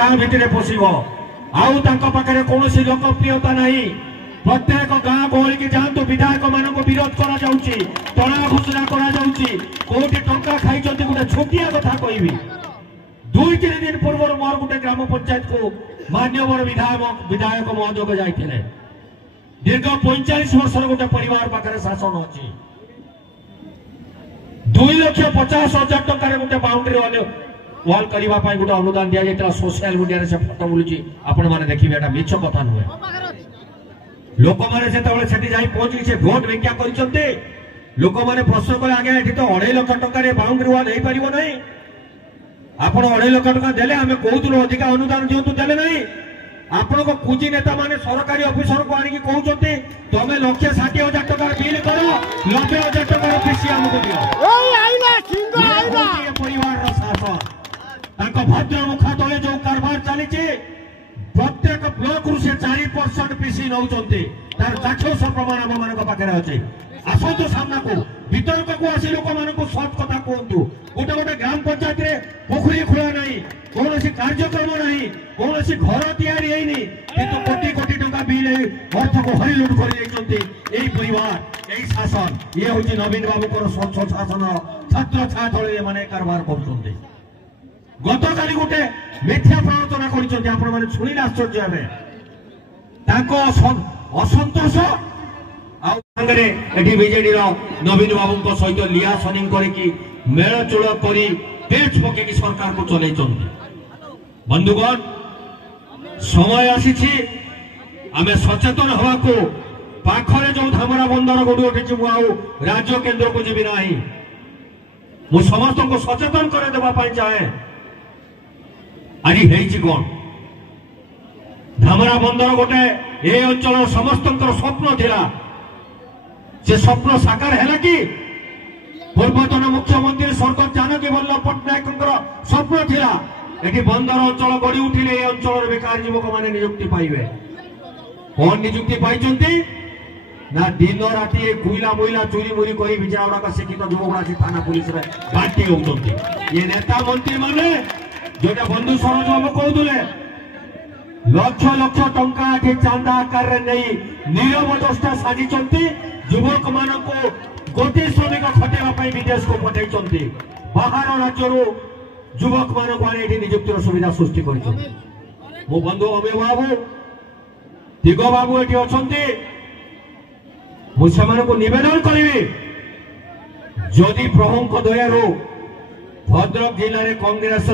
गाँ भितर पशिब आखिर कौन लोकप्रियता नहीं प्रत्येक गाँ गहली की जातु विधायक मान विरोध करा तला घोषणा करोटी टंका खाई गोटे छोटिया कथा कहबी 2-3 दिन पूर्व मोर गोटे ग्राम पंचायत को मान्यवर विधायक महोदय जाते दीर्घ 45 वर्ष गोटे परिवार पाखे शासन अच्छी 2,50,000 टकर गोटे बाउंड्री वाल करने गोटे अनुदान दि जाता सोशल मीडिया से फोटो बुलूची आपण मैंने देखिए मिछ कथा नुहे लोक मैंने से पहुंची से भोट भिक्षा कर लोक मैंने प्रश्न कले आगे ये तो 2.5 लाख टकर बाउंड्री वाल हो पार ना आप 2.5 लाख टका देले आम कहूँ अधिक अनुदान दिंतु देले ना आपण को पूंजी नेता माने सरकारी ऑफिसर को आनिक कहते तुम 1,60,000 टकार बिल कर 90,000 टकार पीसी आमको दियो परिवार शासन भद्र मुखा तले जो कारबार चली प्रत्येक ब्लॉक रु से 4% पीसी नौ तार चाक्षुष प्रमाण आम मान पाखे अच्छे आसतु सामना को वितर्क को आसी लोक मान सत कथा कहतु गोटे गोटे ग्राम पंचायत रे पोखरी खोला नहीं कौन कार्यक्रम नहीं कौन घर तैयारी कोटी कोटी टंका बिल अर्थ को हरिलुट कर परिवार यही शासन ये हूँ नवीन बाबू स्वच्छ शासन छात्र छात्र मैंने कारबार कर गत काली गोटे मिथ्या प्रवर्तना कर शुणिले आश्चर्य असंतोष बीजेडी नवीन बाबू सहित लियासनिंग करके मेलचोल कर पेच पकई सरकार को चल बंधुगण समय आसी आम सचेतन हवा को पाखरे जो धामरा बंदर गड़ू उठी राज्य केन्द्र को जीवी ना मु समस्त को सचेतन कर चाहे आज कौन धामरा बंदर गोटे ये अंचल समस्त स्वप्न थिला से स्वप्न साकार है कि पूर्वतन मुख्यमंत्री स्वर्गत जानकी वल्लभ पट्टनायक स्वप्न थिला ये बंदर अंचल गढ़ी उठिले ये अंचल बेकार युवक मैंने नियुक्ति पाइबे कौन नियुक्ति पाई ना दिन राति कुईला मुईला चोरी मुरी कर विजयवाड़ा शिक्षित युवक थाना पुलिस घाटी होती ये नेता मंत्री माने जोटा बंधु सरोज बाबू कहते लक्ष लक्ष टंका चांदा आकार नहीं नीरव दस्ता साजी युवक मान गोटे श्रमिक खटेवाई विदेश को पठाई बाहर राज्य युवक मान निजुक्तिर सुविधा सृष्टि कर मो बंधु अमेय बाबू दिग बाबू ये अच्छा मुझे नवेदन करी जदि प्रभु दयारू भद्रक जिले में कांग्रेस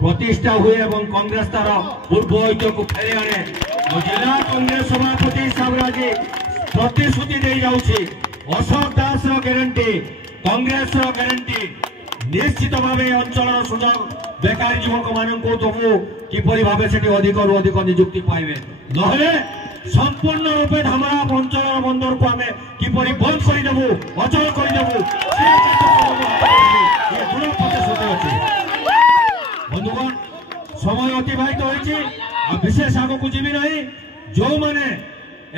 प्रतिष्ठा हुए और कांग्रेस तार पूर्व ऐतिह्य को फेरी आने जिला कांग्रेस सभापति हिसाब से आज प्रतिश्रुति दे जाऊँगी अशोक दास ग्यारंटी कांग्रेस ग्यारंटी निश्चित भाव अंचल सुजोग बेकार युवक मान दबू किपरि भाव से अधिक रु अधिक निजुक्ति पाइबे नहले संपूर्ण रूपे धामरा अंचल बंदर को आम किपरि बंद करदेबू अचल करदेबू दृढ़ प्रतिश्रुति अच्छी बंधुगण समय अतिबाहित हो विशेष आगक जीवी ना जो मैंने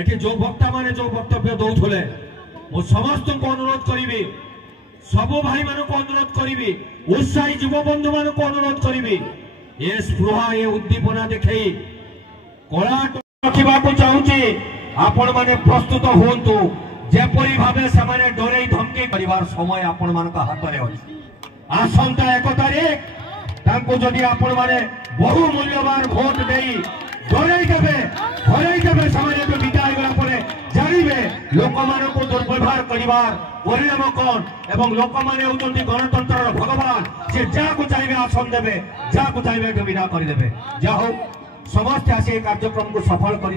एठी जो वक्ता माने जो वक्तव्य दौले मो समस्त को अनुरोध करी सबु भाई मान को अनुरोध करी उत्साही युव बंधु मान को अनुरोध करी ये स्पृहा ये उद्दीपना देखे कला रखा चाहूँगी आपण मैंने प्रस्तुत हूँ जेपरी भाव से डरे धमकी कर समय आपण मान हाथ में अच्छी आसंता 1 तारीख जदि आपण मैंने बहु मूल्यवान भोट दे डरई देवे से विदाय गला जानवे लोक मान को दुर्व्यवहार परिणाम कौन एवं लोक मैंने होती गणतंत्र भगवान से जहाँ चाहिए आसन देवे जहाँ चाहिए विदा करदे जा हो समस्त आसी कार्यक्रम को सफल कर